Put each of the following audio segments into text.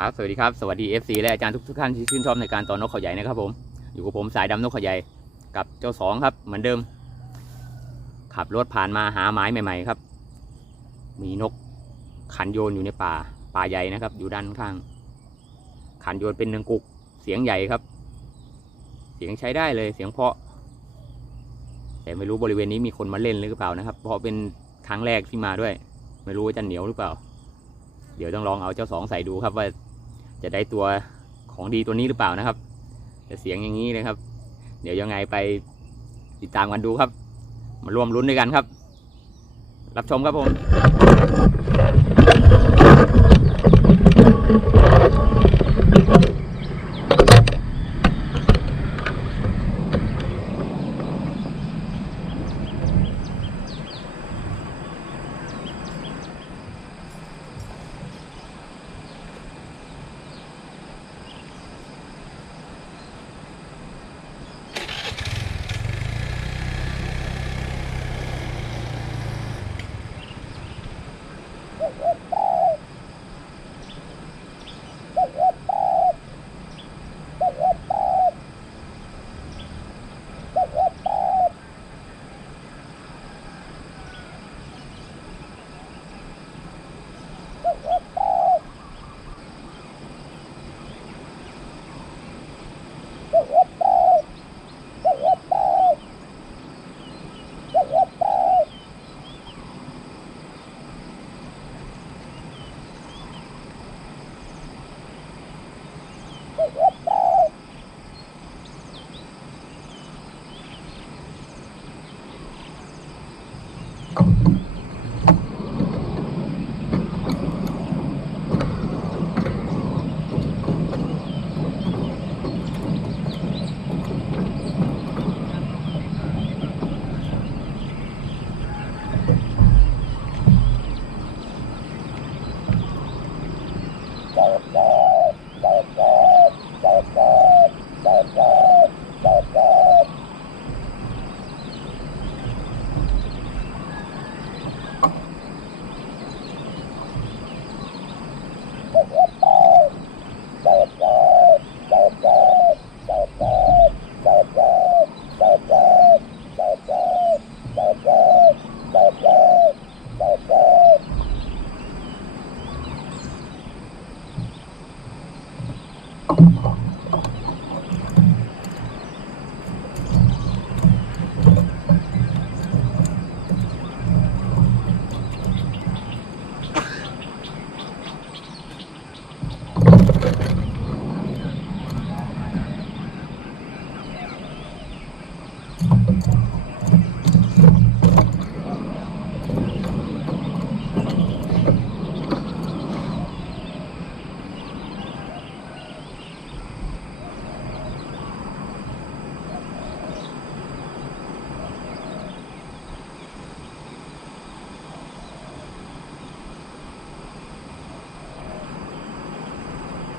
ครับสวัสดีครับ สวัสดี FC และอาจารย์ทุกท่านที่ชื่นชอบในการต่อนกเขาใหญ่นะครับผม อยู่กับผมสายดำนกเขาใหญ่กับเจ้าสองครับ เหมือนเดิม ขับรถผ่านมาหาไม้ใหม่ ๆ ครับ มีนกขันโยนอยู่ในป่า ป่าใหญ่นะครับ อยู่ด้านข้าง ขันโยนเป็นหนึ่งกุก เสียงใหญ่ครับ เสียงใช้ได้เลย เสียงเพาะ แต่ไม่รู้บริเวณนี้มีคนมาเล่นหรือเปล่านะครับ เพราะเป็นครั้งแรกที่มาด้วย ไม่รู้ว่าจะเหนียวหรือเปล่า เดี๋ยวต้องลองเอาเจ้าสองใส่ดูครับว่า จะได้ตัวของดีตัวนี้หรือเปล่านะครับแต่เสียงอย่างนี้เลยครับ เดี๋ยวยังไงไปติดตามกันดูครับ มาร่วมลุ้นด้วยกันครับ รับชมครับผม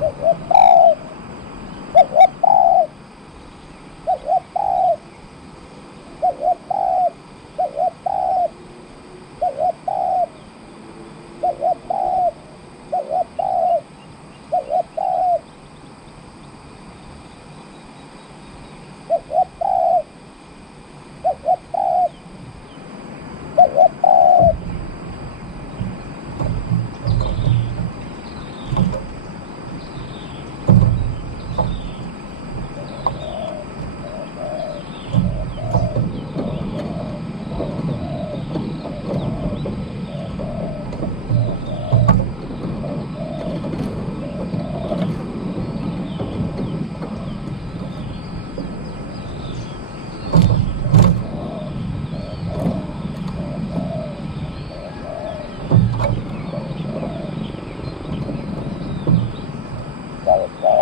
Woo-hoo-hoo! Alex.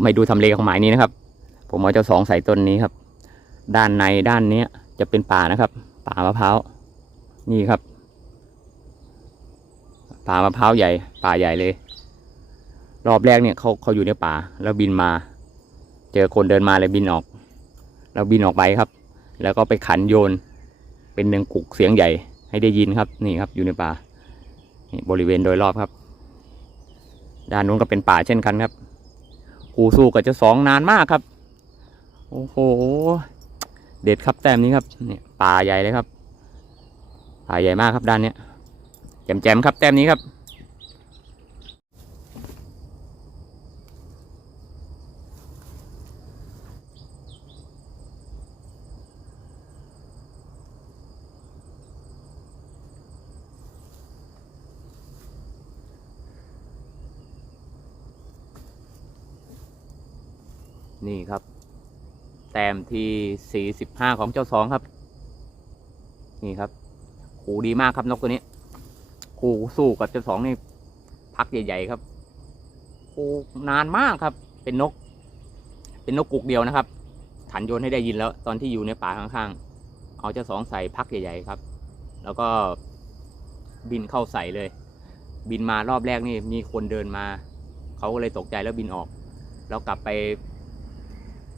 ผมให้ดูทำเลของหมายนี้นะครับ ผมเอาเจ้าสองใส่ต้นนี้ครับ ด้านในด้านเนี้ยจะเป็นป่านะครับ ป่ามะพร้าวนี่ครับ ป่ามะพร้าวใหญ่ ป่าใหญ่เลย รอบแรกเนี่ยเขาเขาอยู่ในป่า แล้วบินมา เจอคนเดินมาเลยบินออก แล้วบินออกไปครับ แล้วก็ไปขันโยน เป็นหนึ่งกุกเสียงใหญ่ ให้ได้ยินครับ นี่ครับ อยู่ในป่านี่บริเวณโดยรอบครับ ด้านนู้นก็เป็นป่าเช่นกันครับ กูสู้กับเจ้าสองนานมากครับ โอ้โห เด็ดครับแต้มนี้ครับเนี่ยป่าใหญ่เลยครับป่าใหญ่มากครับด้านเนี้ยแจมๆครับแต้มนี้ครับ นี่ครับ แต้มที่สี่สิบห้าของเจ้าสองครับ นี่ครับขู่ดีมากครับนกตัวนี้ขู่สู้กับเจ้าสองนี่พักใหญ่ๆครับขู่นานมากครับ เป็นนก เป็นนกกุกเดียวนะครับขันโยนให้ได้ยินแล้ว ตอนที่อยู่ในป่าข้างๆ เอาเจ้าสองใส่พักใหญ่ๆครับ แล้วก็บินเข้าใส่เลย บินมารอบแรกนี่มีคนเดินมา เขาก็เลยตกใจแล้วบินออก แล้วกลับไป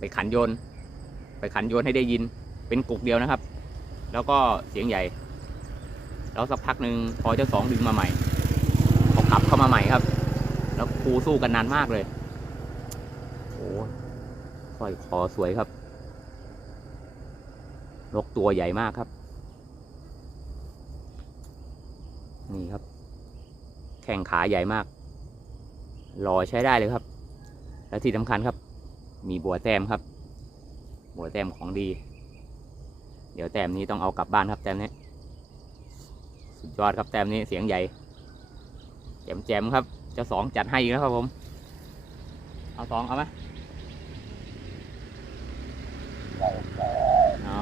ไปขันโยน ไปขันโยนให้ได้ยิน เป็นกุกเดียวนะครับ แล้วก็เสียงใหญ่ แล้วสักพักหนึ่งพอเจ้าสองดึงมาใหม่เขากลับเข้ามาใหม่ครับ แล้วครูสู้กันนานมากเลยโอ้สร้อยคอสวยครับ นกตัวใหญ่มากครับ นี่ครับ แข้งขาใหญ่มากรอใช้ได้เลยครับ และที่สำคัญครับ มีบัวแต้มครับ บัวแต้มของดี เดี๋ยวแต้มนี้ต้องเอากลับบ้านครับแต้มนี้ สุดยอดครับแต้มนี้เสียงใหญ่แจมๆครับ เจะสองจัดให้อีกแล้วครับผม เอาสองเอาไหมเอา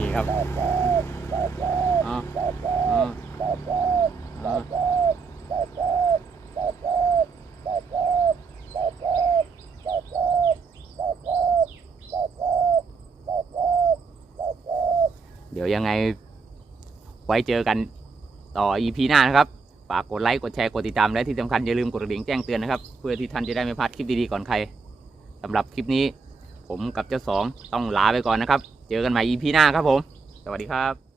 นี่ครับอาเอาเอ ดี๋ยวยังไงไว้เจอกันต่อ EP หน้านะครับฝากกดไลค์กดแชร์กดติดตามและที่สำคัญอย่าลืมกดกระดิ่งแจ้งเตือนนะครับ เพื่อที่ท่านจะได้ไม่พลาดคลิปดีๆก่อนใครสำหรับคลิปนี้ ผมกับเจ้าสองต้องลาไปก่อนนะครับ เจอกันใหม่ EP หน้าครับผม สวัสดีครับ